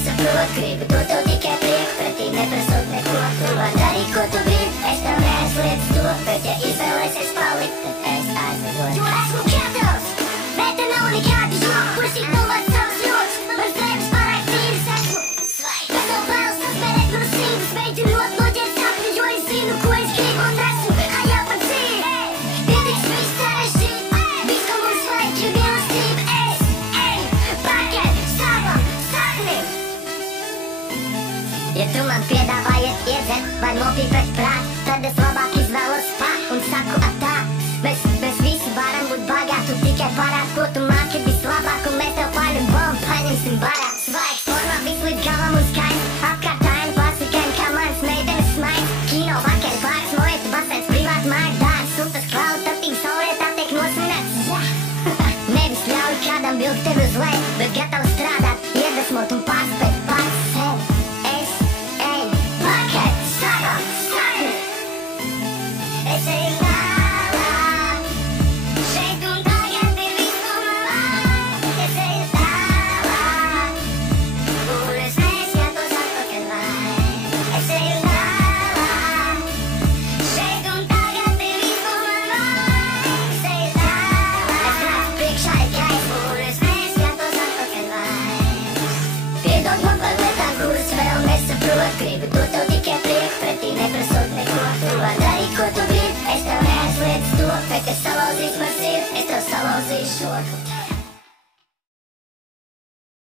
nesaprot, gribu dot tev tikai prieku, pretī neprasot neko. Tu vari darīt, ko tu gribi, es tev neaizliedzu to, bet ja izvēlēsies palikt, tad es aizvedoju. Jo esmu gatavs, bet te nav nekādi joki, kurš ignorēt savas jūtas, mans drēbes pārāk tīras esmu svaigs. Bet tev bailes sasmērēt no sirds, mēģinot noķert sapni, jo es zinu, ko es gribu un esmu hajā par dzīvi. Pietiks viss sarežģīt, viss, ko mums vajag, ir mīlestība. Pakaļ savam sapnim. Ja tu man piedāvājiet iedzert vai nopīpēt prāt, tad es labāk izvēlos spa un saku atā. Mēs visi varam būt bagāti, tu tikai parād, ko tu māki vislabāk, un mēs tev paļam bombu, paņemsim barā. Svaigs formā, viss līdz galam un skaists, apkārtājiem pasakēm, kā mans meitenes smaids. Kino vakar, pāris noiet, basēts, privāti māja, dārgs, un tas klauda, tatīm saulē, tā tiek nosminēts. Nevis ļauj kādam vilkt tevi uz leju, bet gatavs strādāt, iedvesmot un pārspēt pats sevi. Es eju pakaļ savam sapnim. Es eju tālāk, šeit un tagad ir viss, ko man vajag. Es eju tālāk, un es neskatos atpakaļ vairs. Es eju tālāk, šeit un tagad ir viss, ko man vajag. Es eju tālāk, es redzu priekšā ir gaisma, un es neskatos atpakaļ vairs. Piedod man par lietām, kuras vēl nesaprot, gribu dot tev tikai prieku, pretī neprasot neko. Tu vari darīt, ko